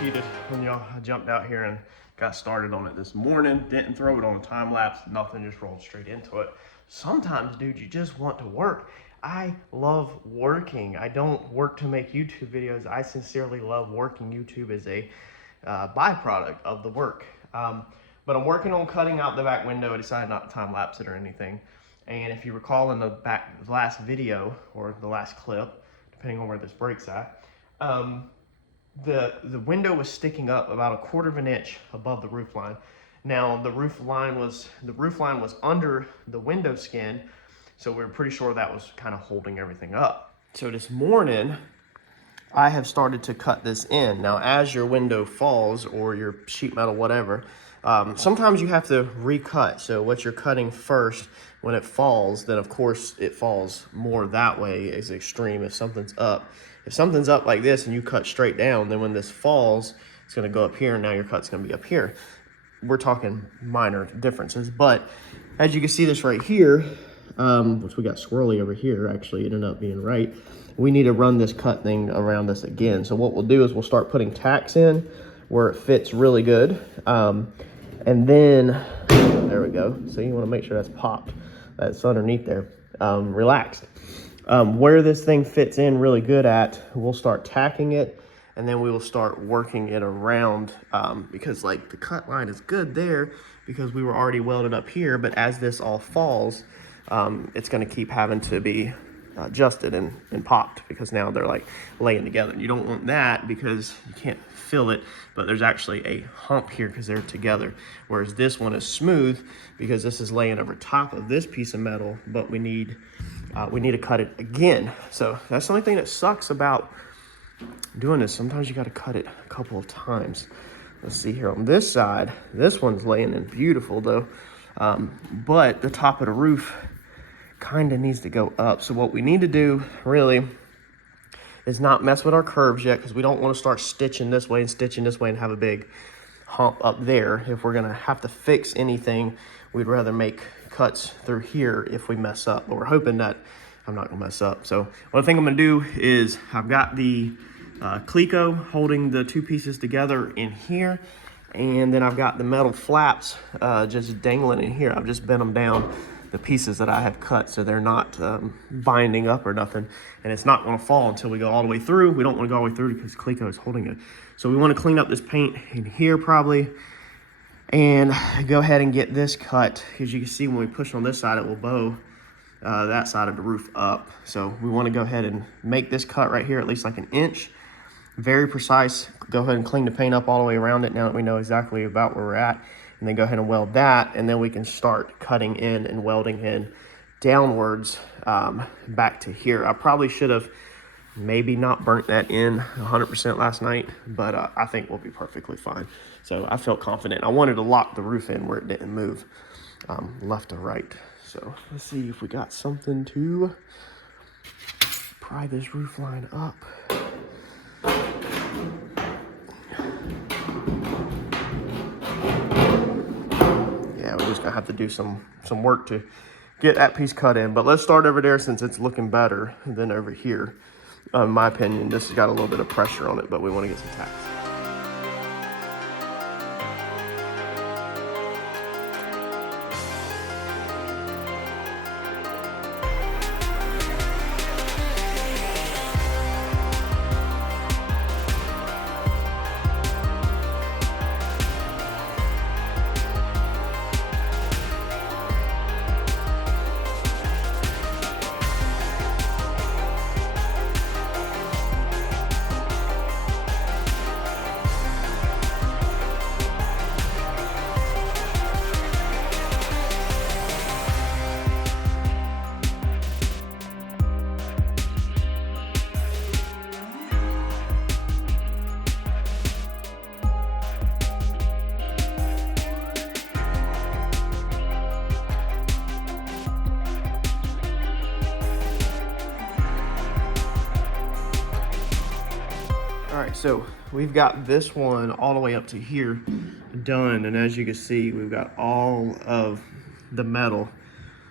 cheated when y'all jumped out here and got started on it this morning. Didn't throw it on a time lapse, nothing, just rolled straight into it. Sometimes, dude, you just want to work. I love working. I don't work to make YouTube videos. I sincerely love working. YouTube is a byproduct of the work. But I'm working on cutting out the back window. I decided not to time lapse it or anything. And if you recall in the last video or the last clip, depending on where this breaks at, the window was sticking up about 1/4 of an inch above the roof line. Now the roof line was under the window skin, so we were pretty sure that was kind of holding everything up. So this morning, I have started to cut this in. Now, as your window falls or your sheet metal, whatever, sometimes you have to recut. So what you're cutting first, when it falls, then of course it falls more that way is extreme. If something's up like this and you cut straight down, then when this falls, it's gonna go up here and now your cut's gonna be up here. We're talking minor differences, but as you can see this right here, which we got swirly over here, actually ended up being right. We need to run this cut thing around this again. So what we'll do is we'll start putting tacks in where it fits really good. And then, there we go. So you wanna make sure that's popped, that's underneath there, relaxed. Where this thing fits in really good at, we'll start tacking it and then we will start working it around because like the cut line is good there because we were already welded up here, but as this all falls, it's gonna keep having to be adjusted and popped because now they're like laying together. And you don't want that because you can't feel it, but there's actually a hump here because they're together. Whereas this one is smooth because this is laying over top of this piece of metal, but we need to cut it again. So that's the only thing that sucks about doing this. Sometimes you got to cut it a couple of times. Let's see here on this side. This one's laying in beautiful though, but the top of the roof kind of needs to go up. So what we need to do really is not mess with our curves yet because we don't want to start stitching this way and have a big hump up there. If we're going to have to fix anything, we'd rather make cuts through here if we mess up, but we're hoping that I'm not going to mess up. So what I think I'm going to do is I've got the Cleco holding the two pieces together in here, and then I've got the metal flaps just dangling in here. I've just bent them down, the pieces that I have cut, so they're not binding up or nothing, and it's not going to fall until we go all the way through. We don't want to go all the way through because Cleco is holding it. So we want to clean up this paint in here probably and go ahead and get this cut. As you can see, when we push on this side, it will bow that side of the roof up. So we want to go ahead and make this cut right here at least like 1 inch. Very precise. Go ahead and clean the paint up all the way around it now that we know exactly about where we're at. And then go ahead and weld that, and then we can start cutting in and welding in downwards back to here. I probably should have maybe not burnt that in 100% last night, but I think we'll be perfectly fine. So I felt confident. I wanted to lock the roof in where it didn't move left or right. So let's see if we got something to pry this roof line up. Yeah, we're just gonna have to do some work to get that piece cut in, but let's start over there since it's looking better than over here. In my opinion, this has got a little bit of pressure on it, but we want to get some tacks. All right, so we've got this one all the way up to here done, and as you can see, we've got all of the metal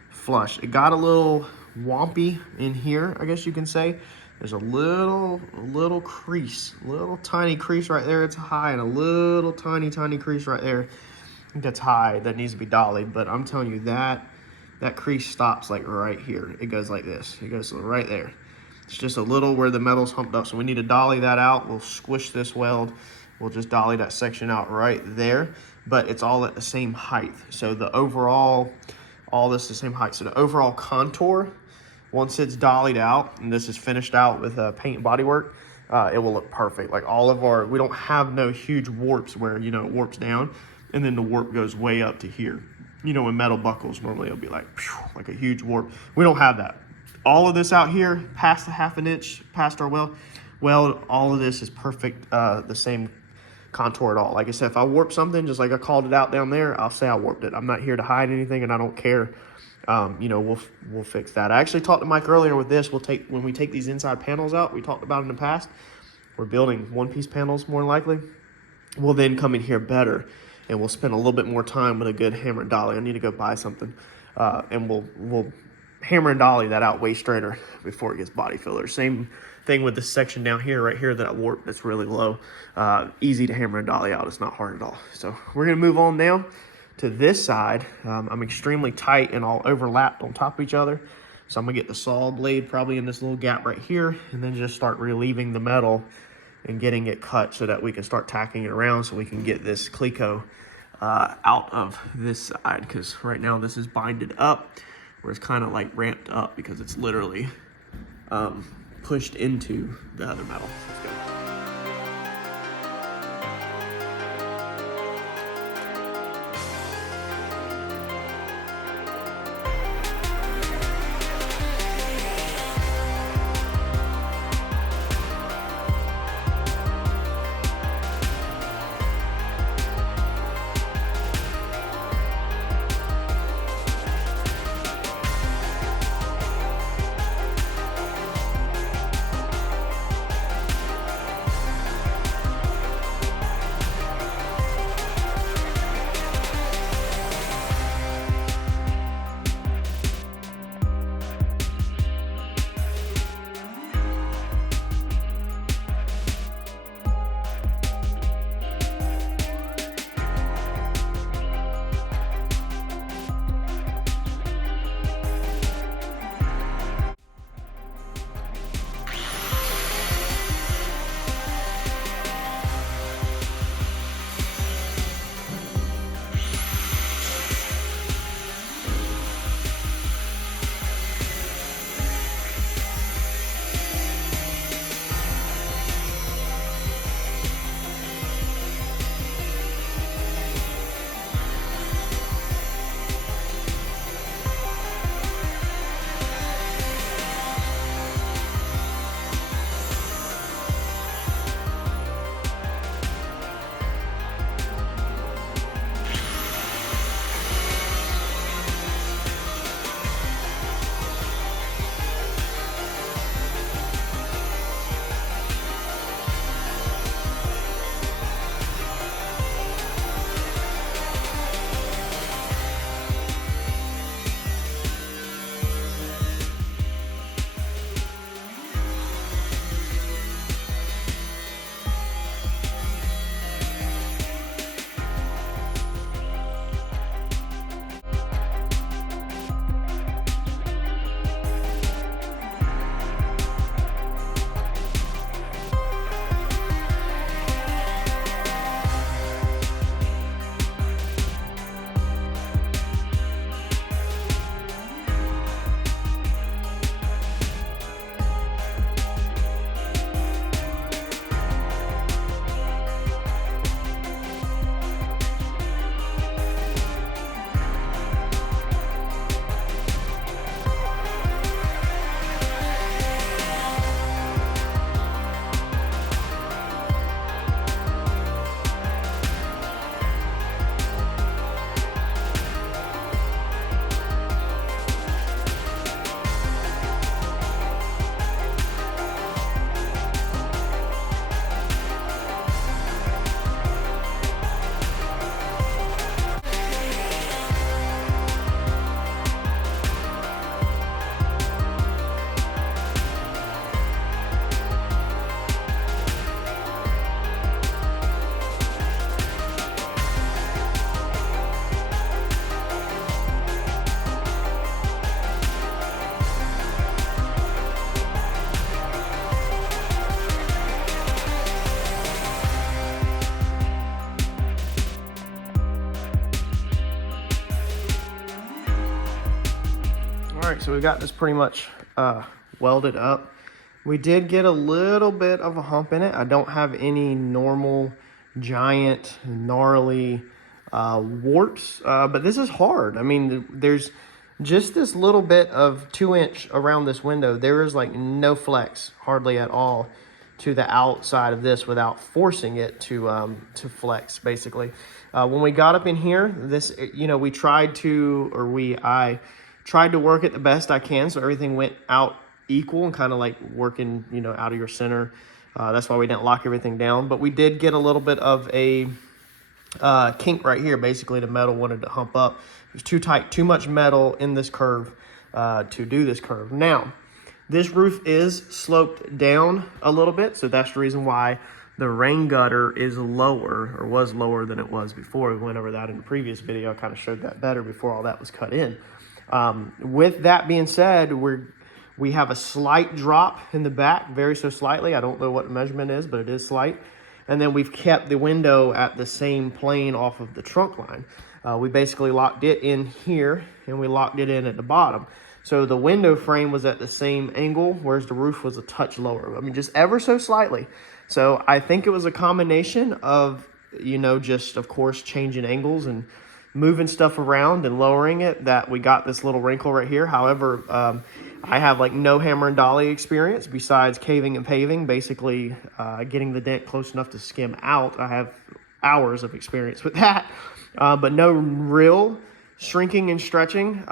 flush. It got a little wompy in here, I guess you can say. There's a little crease, little tiny crease right there. It's high, and a little tiny crease right there. I think that's high. That needs to be dollied. But I'm telling you that crease stops like right here. It goes like this. It goes right there. It's just a little where the metal's humped up. So we need to dolly that out. We'll squish this weld. We'll just dolly that section out right there. But it's all at the same height. So the overall, all this is the same height. So the overall contour, once it's dollied out and this is finished out with paint and body work, it will look perfect. Like all of our, we don't have no huge warps where, you know, it warps down and then the warp goes way up to here. You know, in metal buckles, normally it'll be like a huge warp. We don't have that. All of this out here, past the 1/2 inch, past our weld, all of this is perfect, the same contour at all. Like I said, if I warp something, just like I called it out down there, I'll say I warped it. I'm not here to hide anything, and I don't care. You know, we'll fix that. I actually talked to Mike earlier with this. When we take these inside panels out, we talked about in the past, we're building one-piece panels more than likely. We'll then come in here better, and we'll spend a little bit more time with a good hammer and dolly. I need to go buy something, and we'll hammer and dolly that out way straighter before it gets body filler. Same thing with this section down here, right here, that warp that's really low. Easy to hammer and dolly out. It's not hard at all. So we're gonna move on now to this side. I'm extremely tight and all overlapped on top of each other. So I'm gonna get the saw blade probably in this little gap right here, and then just start relieving the metal and getting it cut so that we can start tacking it around so we can get this Cleco out of this side, because right now this is binded up, where it's kind of like ramped up because it's literally pushed into the other metal. Let's go. so we got this pretty much welded up. We did get a little bit of a hump in it. I don't have any normal, giant, gnarly warps, but this is hard. I mean, there's just this little bit of 2-inch around this window. There is like no flex, hardly at all, to the outside of this without forcing it to flex, basically. When we got up in here, this, you know, I tried to work it the best I can so everything went out equal and kind of like working, you know, out of your center. That's why we didn't lock everything down, but we did get a little bit of a kink right here. Basically, the metal wanted to hump up. It was too tight, too much metal in this curve to do this curve. Now, this roof is sloped down a little bit, so that's the reason why the rain gutter is lower, or was lower than it was before. We went over that in the previous video. I kind of showed that better before all that was cut in. With that being said, we have a slight drop in the back, very so slightly. I don't know what the measurement is, but it is slight. And then we've kept the window at the same plane off of the trunk line. We basically locked it in here, and we locked it in at the bottom. So the window frame was at the same angle, whereas the roof was a touch lower. I mean, just ever so slightly. So I think it was a combination of, you know, just, of course, changing angles and moving stuff around and lowering it that we got this little wrinkle right here. However, I have like no hammer and dolly experience besides caving and paving, basically getting the dent close enough to skim out. I have hours of experience with that, but no real shrinking and stretching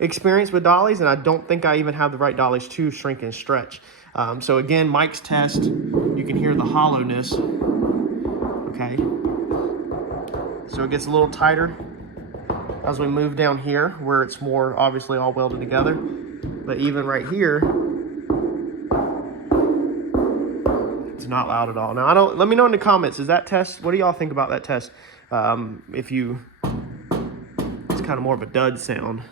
experience with dollies, and I don't think I even have the right dollies to shrink and stretch. So again, Mike's test, you can hear the hollowness, okay? So it gets a little tighter as we move down here, where it's more obviously all welded together. But even right here, it's not loud at all. Now, let me know in the comments, is that test, what do y'all think about that test? It's kind of more of a dud sound,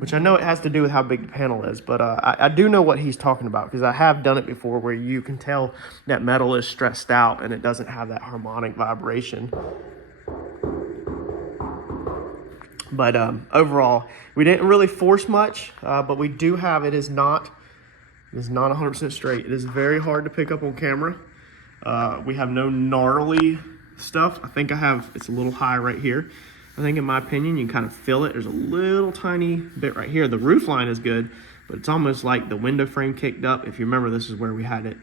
which I know it has to do with how big the panel is, but I do know what he's talking about, because I have done it before where you can tell that metal is stressed out and it doesn't have that harmonic vibration. But overall, we didn't really force much, but we do have, it is not 100% straight. It is very hard to pick up on camera. We have no gnarly stuff. I think it's a little high right here. I think in my opinion, you can kind of feel it. There's a little tiny bit right here. The roof line is good, but it's almost like the window frame kicked up. If you remember, this is where we had it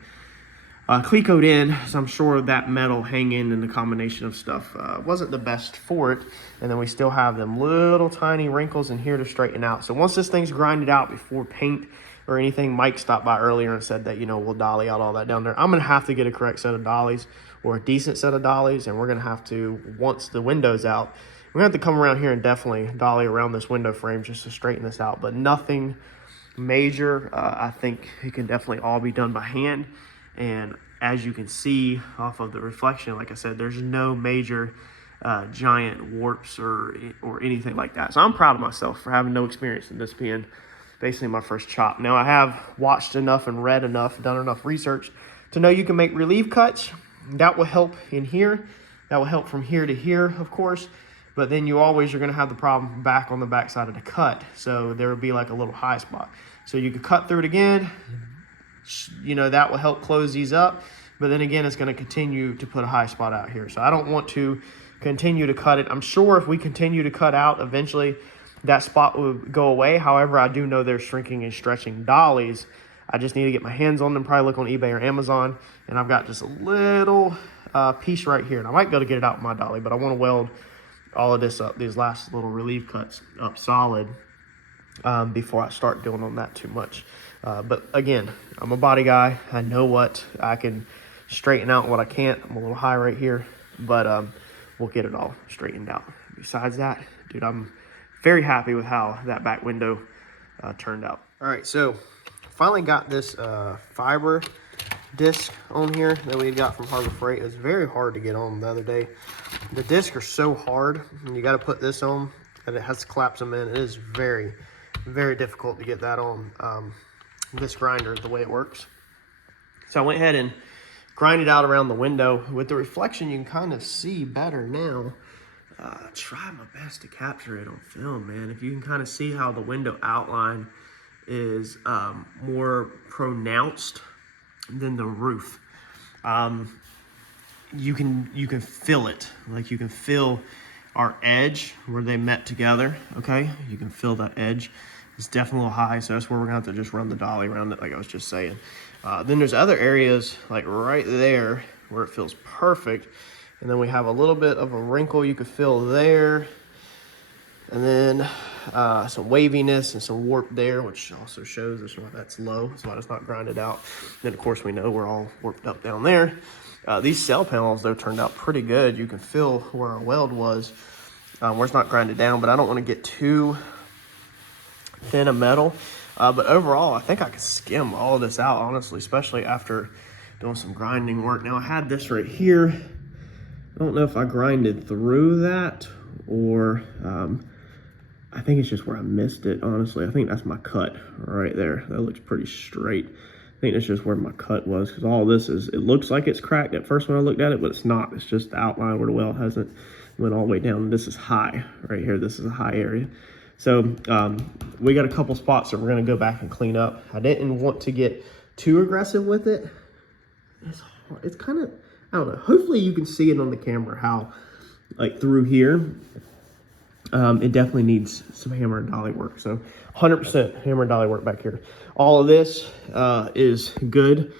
clecoed in, so I'm sure that metal hanging and the combination of stuff wasn't the best for it. And then we still have them little tiny wrinkles in here to straighten out. So once this thing's grinded out before paint or anything, Mike stopped by earlier and said that, you know, we'll dolly out all that down there. I'm gonna have to get a correct set of dollies, or a decent set of dollies, and we're gonna have to, once the window's out, we're gonna have to come around here and definitely dolly around this window frame just to straighten this out, but nothing major. I think it can definitely all be done by hand. And as you can see off of the reflection, like I said, there's no major giant warps or anything like that. So I'm proud of myself for having no experience in this being basically my first chop. Now, I have watched enough and read enough, done enough research to know you can make relief cuts. That will help in here. That will help from here to here, of course. But then you always are going to have the problem back on the back side of the cut. So there would be like a little high spot. So you could cut through it again. You know, that will help close these up. But then again, it's going to continue to put a high spot out here. So I don't want to continue to cut it. I'm sure if we continue to cut out, eventually that spot will go away. However, I do know they're shrinking and stretching dollies. I just need to get my hands on them, probably look on eBay or Amazon. And I've got just a little piece right here. And I might be able to get it out with my dolly, but I want to weld all of this up, these last little relief cuts up solid before I start doing on that too much. But again, I'm a body guy. I know what I can straighten out and what I can't. I'm a little high right here, but we'll get it all straightened out. Besides that, dude, I'm very happy with how that back window turned out. All right, so finally got this fiber disc on here that we got from Harbor Freight. It was very hard to get on the other day. The discs are so hard, and you got to put this on, and it has to collapse them in. It is very, very difficult to get that on this grinder, the way it works. So I went ahead and grinded out around the window. With the reflection, you can kind of see better now. try my best to capture it on film, man. If you can kind of see how the window outline is more pronounced than the roof. You can feel it. Like, you can feel our edge where they met together, okay? You can feel that edge. It's definitely a little high, so that's where we're gonna have to just run the dolly around it, like I was just saying. Then there's other areas, like right there, where it feels perfect. And then we have a little bit of a wrinkle you could feel there. And then some waviness and some warp there, which also shows us why that's low. That's why it's not grinded out. Then, of course, we know we're all warped up down there. These cell panels, though, turned out pretty good. You can feel where our weld was, where it's not grinded down, but I don't want to get too thin a metal. But overall, I think I could skim all of this out, honestly, especially after doing some grinding work. Now, I had this right here. I don't know if I grinded through that or I think it's just where I missed it, honestly. I think that's my cut right there. That looks pretty straight. I think that's just where my cut was, because all this is, it looks like it's cracked at first when I looked at it, but it's not. It's just the outline where the weld hasn't went all the way down. This is high right here. This is a high area. So we got a couple spots that we're gonna go back and clean up. I didn't want to get too aggressive with it. It's hard. It's kind of, I don't know. Hopefully you can see it on the camera how, like, through here, it definitely needs some hammer and dolly work. So 100% hammer and dolly work back here. All of this is good.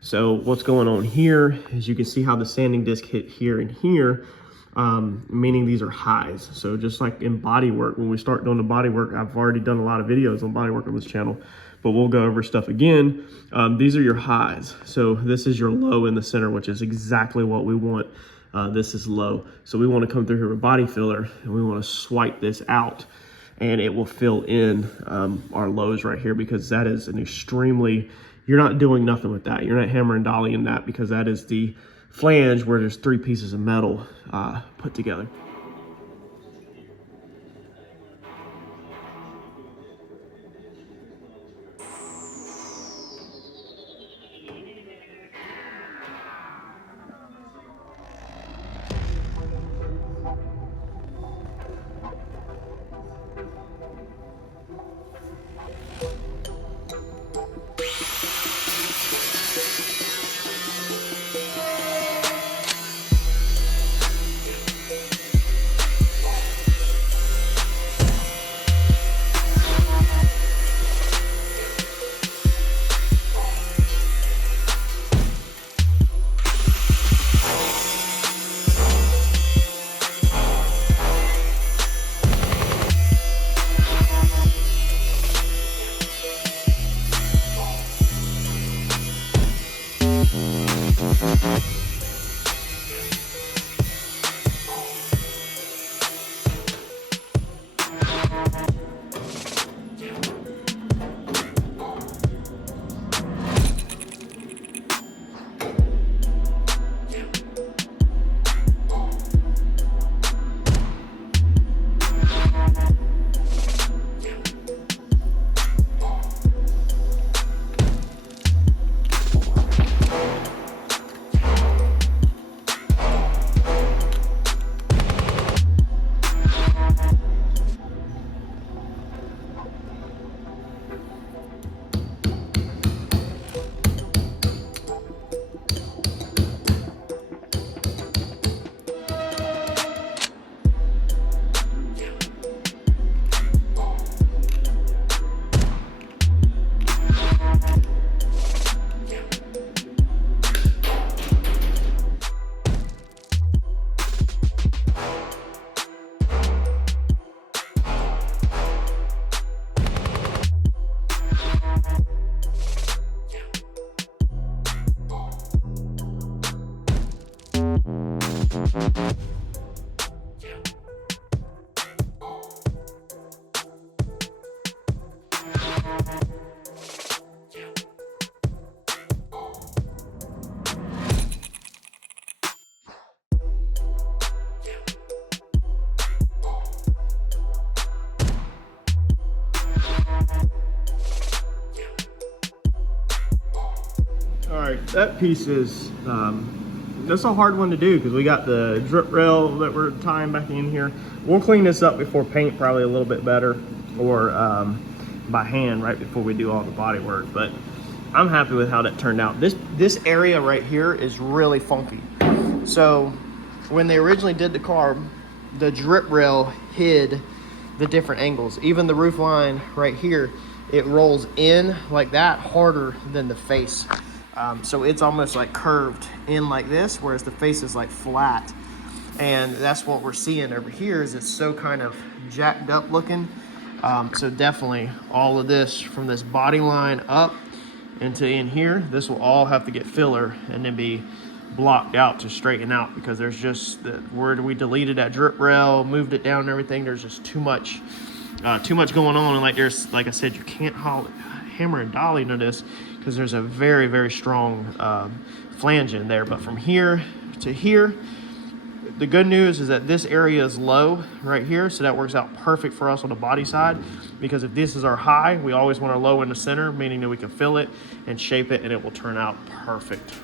So what's going on here is you can see how the sanding disc hit here and here, meaning these are highs. So just like in body work, when we start doing the body work, I've already done a lot of videos on body work on this channel, but we'll go over stuff again. These are your highs. So this is your low in the center, which is exactly what we want. This is low. So we want to come through here with body filler, and we want to swipe this out, and it will fill in our lows right here, because that is an extremely, you're not doing nothing with that. You're not hammering dolly in that, because that is the flange where there's 3 pieces of metal put together. All right, that piece is that's a hard one to do because we got the drip rail that we're tying back in here. We'll clean this up before paint, probably a little bit better, or by hand right before we do all the body work. But I'm happy with how that turned out. This area right here is really funky. So when they originally did the car, the drip rail hid the different angles. Even the roof line right here, it rolls in like that harder than the face. So it's almost like curved in like this, whereas the face is like flat. And that's what we're seeing over here, is it's so kind of jacked up looking. So definitely all of this from this body line up into in here, this will all have to get filler and then be blocked out to straighten out, because there's just where we deleted that drip rail, moved it down and everything, there's just too much going on. And like I said, you can't hammer and dolly into this because there's a very, very strong flange in there. But from here to here, the good news is that this area is low right here, so that works out perfect for us on the body side, because if this is our high, we always want our low in the center, meaning that we can fill it and shape it and it will turn out perfect.